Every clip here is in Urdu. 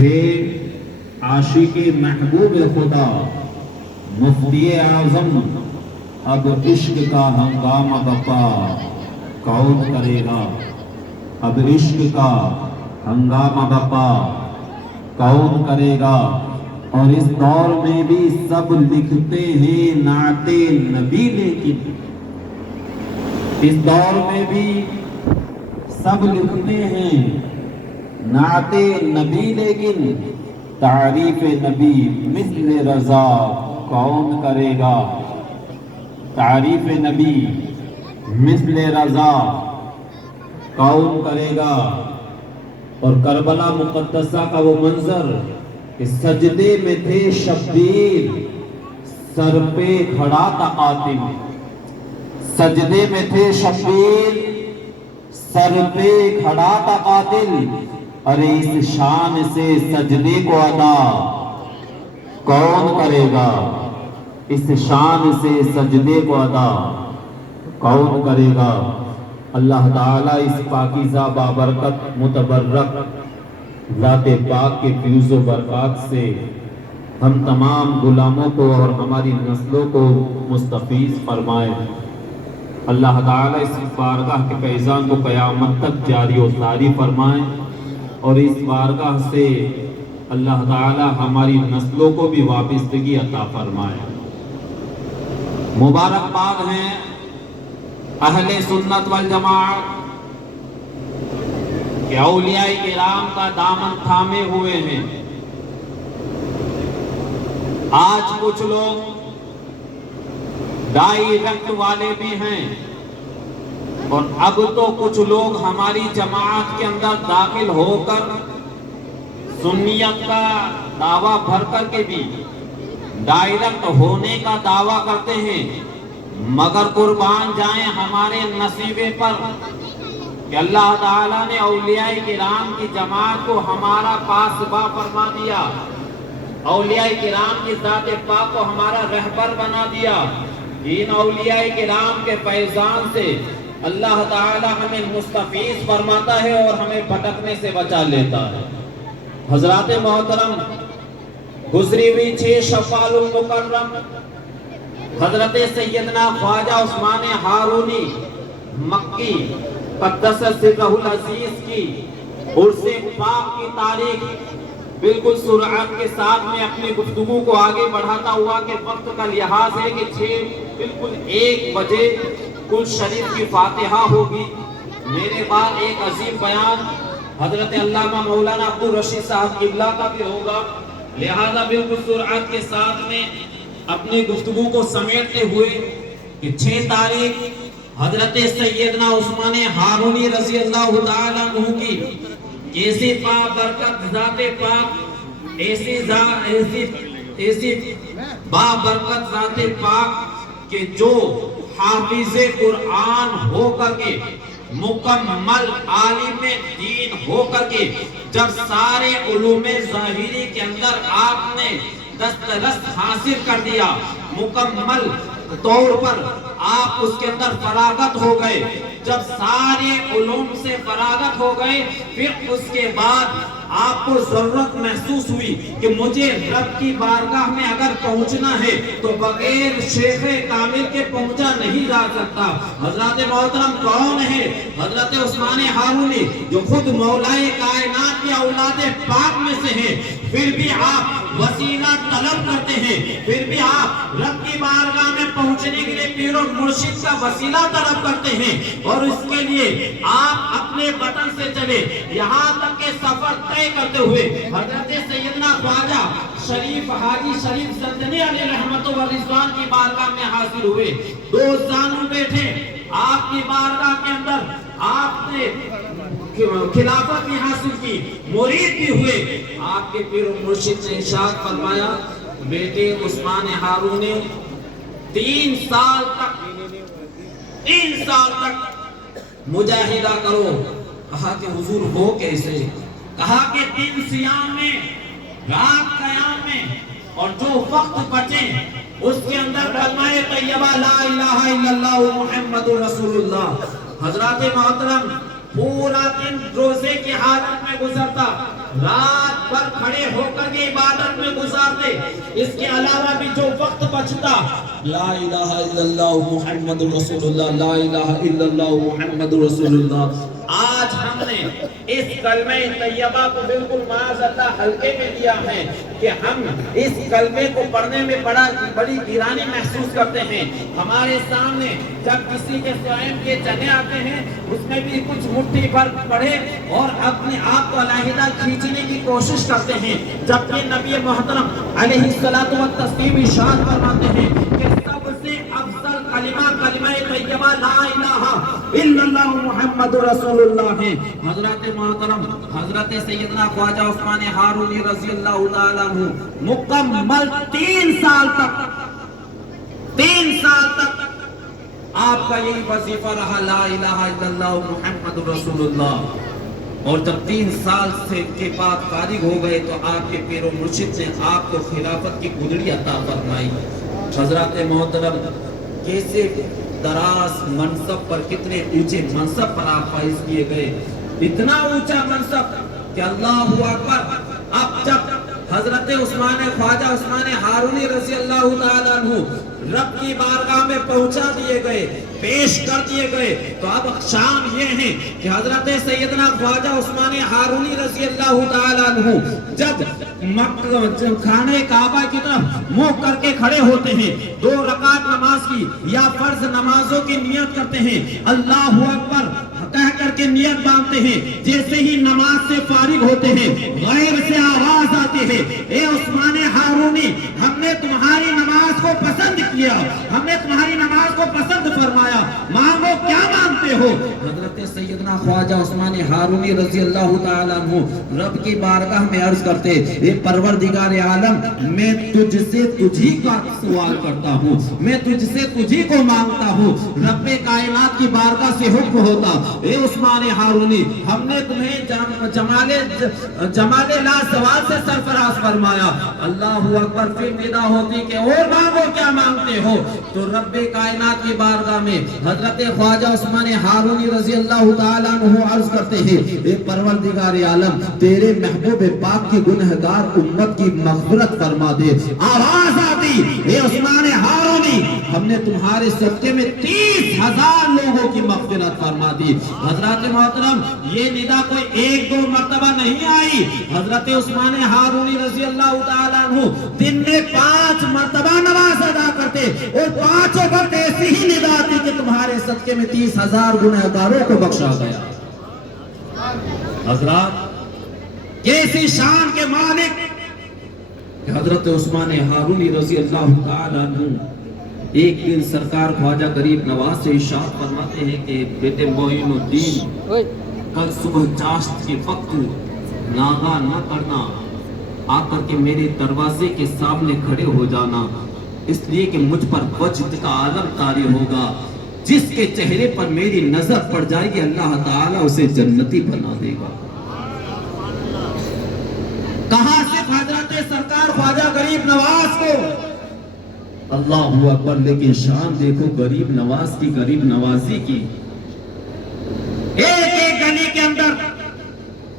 پھر عاشق محبوب خدا مفتی اعظم اب عشق کا ہنگامہ بپا کون کرے گا؟ اب عشق کا ہنگامہ بپا کون کرے گا؟ اور اس دور میں بھی سب لکھتے ہیں نعت نبی، لیکن اس دور میں بھی سب لکھتے ہیں نعت نبی، لیکن تعریف نبی مثل رضا کون کرے گا؟ تعریف نبی مثل رضا کون کرے گا؟ اور کربلا مقدسہ کا وہ منظر کہ سجدے میں تھے شبیر، سر پہ کھڑا تھا قاتل، سجدے میں تھے شبیر، سر پہ کھڑا تھا قاتل، ارے اس شان سے سجدے کو ادا کون کرے گا؟ اس شان سے سجدے کو ادا کون کرے گا؟ اللہ تعالیٰ اس پاکیزہ بابرکت متبرک ذات پاک کے فیض و برکات سے ہم تمام غلاموں کو اور ہماری نسلوں کو مستفیض فرمائے۔ اللہ تعالیٰ اس بارگاہ کے فیضان کو قیامت تک جاری و ساری فرمائے، اور اس بارگاہ سے اللہ تعالیٰ ہماری نسلوں کو بھی وابستگی عطا فرمائے۔ مبارکباد ہیں اہل سنت والجماعت کہ اولیاء کرام کا دامن تھامے ہوئے ہیں۔ آج کچھ لوگ ڈائریکٹ والے بھی ہیں، اور اب تو کچھ لوگ ہماری جماعت کے اندر داخل ہو کر سنیت کا دعویٰ بھر کر کے بھی ڈائریکٹ ہونے کا دعویٰ کرتے ہیں، مگر قربان جائیں ہمارے نصیبے پر کہ اللہ تعالیٰ نے اولیاء کرام کی جماعت کو ہمارا پاسباں فرما دیا، اولیاء کرام کی ذات پاک کو ہمارا رہبر بنا دیا۔ ان اولیاء کرام کے فیضان سے اللہ تعالیٰ ہمیں مستفیض فرماتا ہے اور ہمیں بھٹکنے سے بچا لیتا ہے۔ حضرات محترم، گزری ہوئی 6 شوال المکرم حضرت سیدنا خواجہ عثمان ہارونی مکی قدس سرہ العزیز کی عرس پاک کی تاریخ بالکل سرعت کے ساتھ میں اپنی گفتگو کو آگے بڑھاتا ہوا کہ وقت کا لحاظ ہے کہ 1 بجے کل شریف کی فاتحہ ہوگی۔ میرے بعد ایک عظیم بیان حضرت علامہ مولانا عبدالرشید صاحب قبلہ کا بھی ہوگا، لہذا بالکل سرعت کے ساتھ میں اپنی گفتگو کو سمیٹتے ہوئے کہ 6 تاریخ حضرت سیدنا عثمان ہارونی رضی اللہ تعالیٰ عنہ کی کیسی بابرکت ذات پاک، ایسی بابرکت ذات پاک کہ جو حافظ قرآن ہو کر کے، مکمل عالم دین ہو کر کے، جب سارے علوم ظاہری کے اندر آپ نے دسترس حاصل کر دیا، مکمل طور پر آپ اس کے اندر فراغت ہو گئے، جب سارے علوم سے فراغت ہو گئے، پھر اس کے بعد آپ کو ضرورت محسوس ہوئی کہ مجھے رب کی بارگاہ میں اگر پہنچنا ہے تو بغیر شیخ کامل کے پہنچا نہیں جا سکتا۔ حضرات محترم کون ہے؟ حضرت عثمان ہارونی، جو خود مولائے کائنات کی اولاد پاک میں سے ہیں، پھر بھی آپ وسیلہ طلب کرتے ہیں، پھر بھی آپ رب کی بارگاہ میں پہنچنے کے لیے پیر و مرشد کا وسیلہ طلب کرتے ہیں، اور اس کے لیے آپ اپنے وطن سے چلے، یہاں تک کہ سفر طے کرتے ہوئے حضرت سیدنا خواجہ شریف حاجی شریف زندنی علیہ رحمت و رضوان کی بارگاہ میں حاضر ہوئے۔ 2 زانو بیٹھے آپ کی بارگاہ کے اندر، آپ نے خلافت بھی حاصل کی، مرید بھی ہوئے۔ آپ کے پیر و مرشد نے ارشاد فرمایا، بیٹے عثمان ہارونی 3 سال تک مجاہدہ کرو۔ کہا کہ حضور ہو کیسے؟ کہا کہ دن سیام میں، رات قیام میں، اور جو وقت بچے اس کے اندر کلمہ طیبہ لا الہ الا اللہ محمد رسول اللہ۔ حضرات محترم، پورا دن روزے کی حالت میں گزرتا، رات پر کھڑے ہو کر یہ عبادت میں گزارتے. اس کے علاوہ بھی جو وقت بچتا لا الہ الا اللہ محمد رسول اللہ، لا الہ الا اللہ محمد رسول اللہ. آج ہم نے اس کلمہ طیبہ کو بالکل معاذ اللہ ہلکے میں لیا ہے کہ ہم اس کلمے کو پڑھنے میں بڑی گرانی محسوس کرتے ہیں. ہمارے سامنے جب کسی کے سوئم کے چنے آتے ہیں اس میں بھی کچھ مٹھی بھر پڑھے اور اپنے آپ کو علیحدہ کھینچنے کی کوشش کرتے ہیں، جبکہ نبی محترم علیہ الصلوۃ والتسلیم ارشاد فرماتے ہیں کہ سب سے افضل کلمہ کلمہ طیبہ لا الہ الا اللہ محمد رسول اللہ ہے. حضرت محترم حضرت سیدنا خواجہ عثمان ہارونی رضی اللہ تعالیٰ عنہ مکمل 3 سال تک آپ کا یہی وظیفہ رہا، لا الہ الا اللہ محمد رسول اللہ. اور جب 3 سال سے کے بعد فارغ ہو گئے تو آپ کے پیر و مرشد نے آپ کو خلافت کی گدڑی عطا فرمائی. حضرت محترم کیسے دراز منصب پر، کتنے اونچے منصب پر آپ فائز کیے گئے، اتنا اونچا منصب کہ اللہ اکبر. اب جب حضرت خواجہ عثمان ہارونی رضی اللہ تعالیٰ عنہ رب کی بارگاہ میں پہنچا دیے گئے، پیش کر دیے گئے، تو اب شان یہ ہے کہ حضرت سیدنا خواجہ عثمان ہارونی رضی اللہ تعالیٰ عنہ جب خانہ کعبہ کی طرف منہ کر کے کھڑے ہوتے ہیں، 2 رکعت نماز کی یا فرض نمازوں کی نیت کرتے ہیں، اللہ اکبر کہہ کر کے نیت باندھتے ہیں. جیسے ہی نماز سے فارغ ہوتے ہیں غیر سے آواز آتی ہے، اے عثمان ہارونی ہم نے تمہاری نماز کو پسند کیا، ہم نے تمہاری نماز کو پسند فرمایا، مانگو کیا مانگتے ہو. حضرت سیدنا خواجہ عثمان ہارونی رضی اللہ تعالیٰ عنہ رب کی بارگاہ میں عرض کرتے، اے پروردگار عالم میں تجھ سے تجھی کا سوال کرتا ہوں، میں تجھ سے تجھی کو مانگتا ہوں. رب کائنات کی بارگاہ سے حکم ہوتا، اے عثمان ہارونی ہم نے تمہیں جمال لا زوال سے سرفراز فرمایا. اللہ اکبر. پھر ندا ہوتی کہ اور مانگو کیا مانگتے ہو. تو رب کائنات کی بارگاہ میں حضرت خواجہ عثمان ہارونی رضی اللہ تعالیٰ عنہ عرض کرتے ہیں، اے پروردگار عالم تیرے محبوب پاک کی گنہگار امت کی مغفرت فرما دے. آواز آتی، اے عثمان ہارونی ہم نے تمہارے صدقے میں 30,000 لوگوں کی مغفرت فرما دی. حضرات محترم یہ ندا کوئی 1-2 مرتبہ نہیں آئی. حضرت عثمان ہارونی رضی اللہ تعالیٰ عنہ دن میں 5 مرتبہ نماز ادا کرتے اور 5 وقت ایسی ہی ندا آتی کہ تمہارے صدقے میں 30,000 گنہگاروں کو بخشا گیا. حضرات کیسی شان کے مالک کہ حضرت عثمان ہارونی رضی اللہ تعالیٰ عنہ ایک دن سرکار خواجہ غریب نواز سے ارشاد فرماتے ہیں کہ بیٹے معین الدین کل صبح چاشت کے وقت ناغا نہ کرنا، آ کر کے میرے دروازے کے سامنے کھڑے ہو جانا، اس لیے کہ مجھ پر وجد کا عالم طاری ہوگا. جس کے چہرے پر میری نظر پڑ جائے گی اللہ تعالیٰ اسے جنتی بنا دے گا. کہاں سے حضرت سرکار خواجہ غریب نواز کو اللہ اکبر. لیکن شان دیکھو غریب نواز کی، غریب نوازی کی. ایک ایک گلی کے اندر،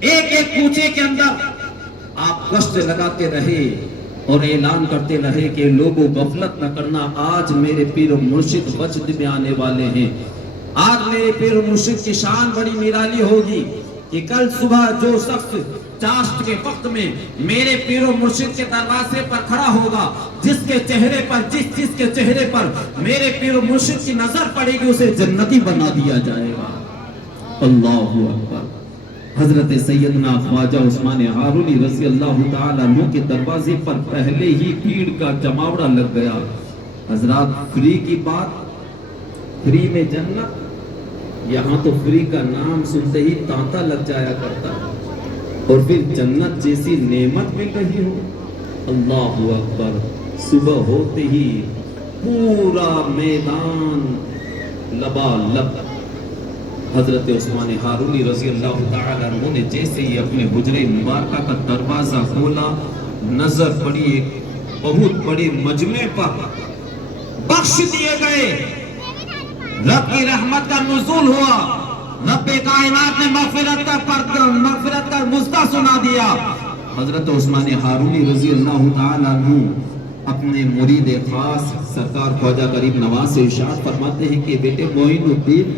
ایک ایک کوچے کے اندر آپ گشت لگاتے رہے اور اعلان کرتے رہے کہ لوگوں غفلت نہ کرنا، آج میرے پیر و مرشد وجد میں آنے والے ہیں. آج میرے پیر و مرشد کی شان بڑی نرالی ہوگی کہ کل صبح جو شخص چاشت کے وقت میں میرے پیر و مرشد کے دروازے پر کھڑا ہوگا، جس کے چہرے پر جس کے چہرے پر میرے پیر و مرشد کی نظر پڑے گی اسے جنتی بنا دیا جائے گا. اللہ اکبر. حضرت سیدنا خواجہ عثمان ہارونی رضی اللہ تعالیٰ عنہ کے دروازے پر پہلے ہی بھیڑ کا جماوڑا لگ گیا. حضرات فری کی بات، فری میں جنت، یہاں تو فری کا نام سنتے ہی تانتا لگ جایا کرتا ہے، اور پھر جنت جیسی نعمت مل رہی ہو. اللہ اکبر. صبح ہوتے ہی پورا میدان لبالب. حضرت عثمان ہارونی رضی اللہ تعالیٰ عنہ نے جیسے ہی اپنے حجرے مبارکہ کا دروازہ کھولا، نظر پڑی ایک بہت بڑے مجمع پر. بخش دیے گئے، رب کی رحمت کا نزول ہوا، رب کائنات نے مغفرت کا مزدہ سنا دیا. حضرت عثمان ہارونی رضی اللہ تعالیٰ عنہ اپنے مرید خاص سرکار خواجہ غریب نواز سے ارشاد فرماتے ہیں کہ بیٹے معین الدین،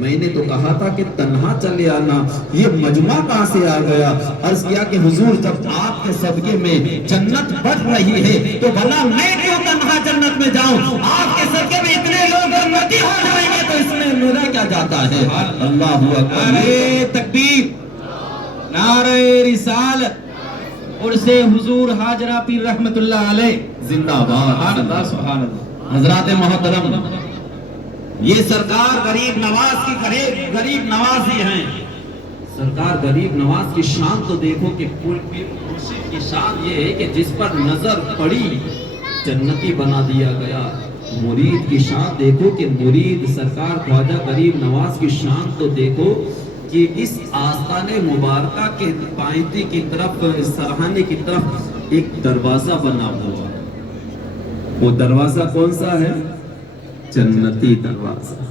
میں نے تو کہا تھا کہ تنہا چلے آنا، یہ مجمع کہاں سے آ گیا؟ عرض کیا کہ حضور جب آپ کے صدقے میں جنت بڑھ رہی ہے تو بھلا میں کیوں تنہا جنت میں جاؤں؟ آپ کے صدقے میں اتنے لوگ جنتی ہو جائیں گے تو اس میں میرا کیا جاتا ہے؟ اللہ اکبر، نعرہ تکبیر، نعرہ رسالت، اور سے حضور حاجرہ پیر رحمت اللہ علیہ زندہ باد۔ سبحان اللہ۔ حضرات محترم، یہ سرکار غریب نواز کی غریب نوازی ہیں۔ سرکار غریب نواز کی شان تو دیکھو کہ مرشد کی شان یہ ہے کہ جس پر نظر پڑی جنتی بنا دیا گیا۔ مرید کی شان دیکھو کہ مرید سرکار خواجہ غریب نواز کی شان تو دیکھو کہ اس آستان مبارکہ کے پائنتی کی طرف، سرہانے کی طرف ایک دروازہ بنا ہوا۔ وہ دروازہ کون سا ہے؟ جنتی دروازہ۔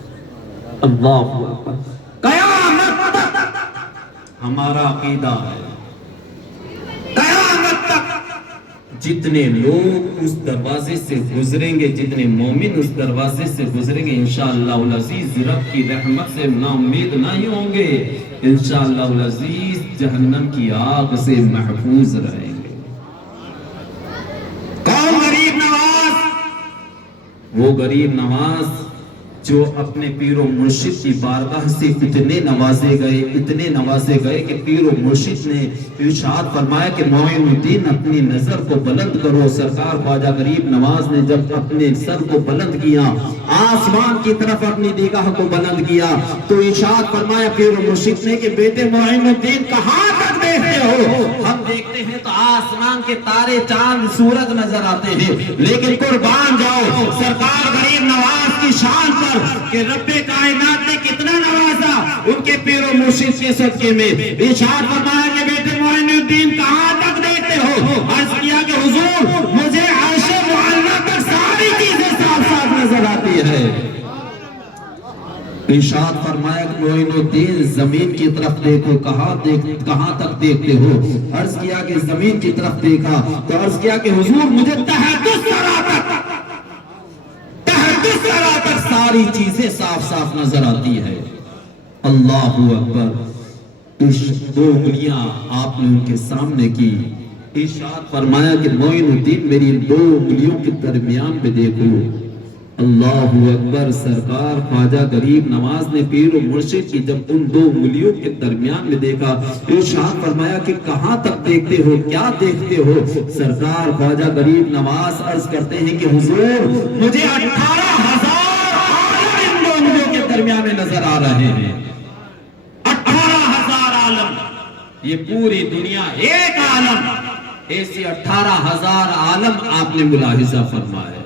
اللہ اکبر، قیامت تک ہمارا عقیدہ ہے، قیامت تک جتنے لوگ اس دروازے سے گزریں گے، جتنے مومن اس دروازے سے گزریں گے، انشاءاللہ العزیز رب کی رحمت سے نا امید نہیں ہوں گے، انشاءاللہ العزیز جہنم کی آگ سے محفوظ رہیں گے۔ کون غریب نواز؟ وہ غریب نواز جو اپنے پیر و مرشد کی بارگاہ سے اتنے نوازے گئے کہ پیر و مرشد نے ارشاد فرمایا کہ معین الدین اپنی نظر کو بلند کرو۔ سرکار خواجہ غریب نواز نے جب اپنے سر کو بلند کیا، آسمان کی طرف اپنی نگاہ کو بلند کیا تو ارشاد فرمایا پیر و مرشد نے کہ بیٹے معین الدین کہاں تک دیکھتے ہو؟ ہم دیکھتے ہیں تو آسمان کے تارے، چاند، سورج نظر آتے ہیں، لیکن قربان جاؤ سرکار غریب نواز کی شان پر کہ رب کائنات نے کتنا نوازا ان کے پیر و مرشد کے صدقے میں۔ ارشاد فرمایا کہ بیٹے معین الدین کہاں تک دیکھتے ہو؟ عرض کیا کہ حضور مجھے عرش معلیٰ تک ساری چیزیں صاف صاف نظر آتی ہے۔ ارشاد فرمایا کہ معین الدین زمین کی طرف دیکھو، کہاں تک دیکھتے ہو؟ عرض کیا کہ زمین کی طرف دیکھا تو عرض کیا کہ حضور مجھے تحت ساری چیزیں صاف صاف نظر آتی ہے۔ اللہ اکبر، دو انگلیاں آپ نے ان کے سامنے کی، ارشاد فرمایا کہ معین الدین میری دو انگلیوں کے درمیان میں دیکھو۔ اللہ اکبر، سرکار خواجہ غریب نواز نے پیر و مرشد کی جب ان دو انگلیوں کے درمیان میں دیکھا، ارشاد فرمایا کہ کہاں تک دیکھتے ہو، کیا دیکھتے ہو؟ سرکار خواجہ غریب نواز عرض کرتے ہیں کہ حضور مجھے 18,000 عالم ان دو انگلیوں کے درمیان میں نظر آ رہے ہیں۔ 18,000 عالم، یہ پوری دنیا ایک عالم، ایسے 18,000 عالم آپ نے ملاحظہ فرمایا۔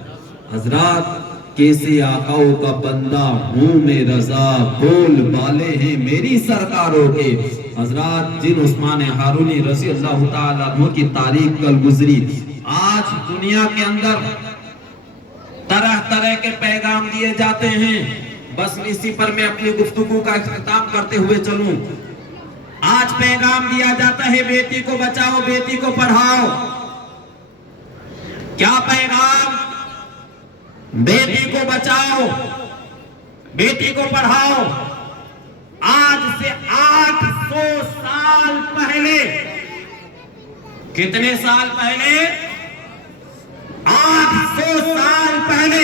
حضرات کیسے آقاؤں کا بندہ ہوں میں رضا، بول بالے ہیں میری سرکاروں کے۔ حضرات جن عثمان ہارونی رضی اللہ تعالیٰ عنہ کی تاریخ کل گزری، آج دنیا کے اندر طرح طرح کے پیغام دیے جاتے ہیں، بس اسی پر میں اپنی گفتگو کا اختتام کرتے ہوئے چلوں۔ آج پیغام دیا جاتا ہے بیٹی کو بچاؤ، بیٹی کو پڑھاؤ۔ کیا پیغام؟ بیٹی کو بچاؤ، بیٹی کو پڑھاؤ۔ آج سے 800 سال پہلے، کتنے سال پہلے؟ 800 سال پہلے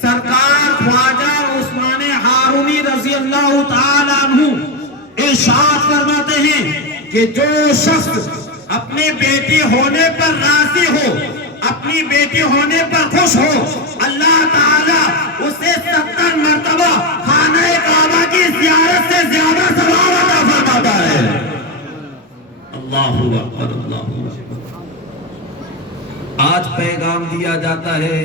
سرکار خواجہ عثمان ہارونی رضی اللہ تعالیٰ عنہ ارشاد فرماتے ہیں کہ جو شخص اپنے بیٹی ہونے پر راضی ہو، اپنی بیٹی ہونے پر خوش ہو، اللہ تعالیٰ اسے 70 مرتبہ خانہ کعبہ کی زیارت سے زیادہ ثواب عطا فرماتا ہے۔ اللہ اکبر، اللہ اکبر۔ آج پیغام دیا جاتا ہے،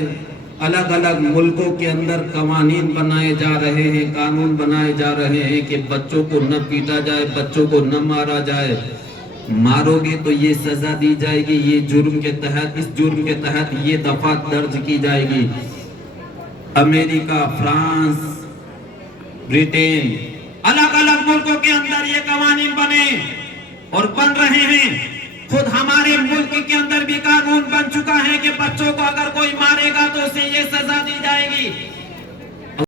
الگ الگ ملکوں کے اندر قوانین بنائے جا رہے ہیں، قانون بنائے جا رہے ہیں کہ بچوں کو نہ پیٹا جائے، بچوں کو نہ مارا جائے، مارو گے تو یہ سزا دی جائے گی، یہ جرم کے تحت، اس جرم کے تحت یہ دفعہ درج کی جائے گی۔ امریکہ، فرانس، برٹین، الگ الگ ملکوں کے اندر یہ قوانین بنے اور بن رہے ہیں۔ خود ہمارے ملک کے اندر بھی قانون بن چکا ہے کہ بچوں کو اگر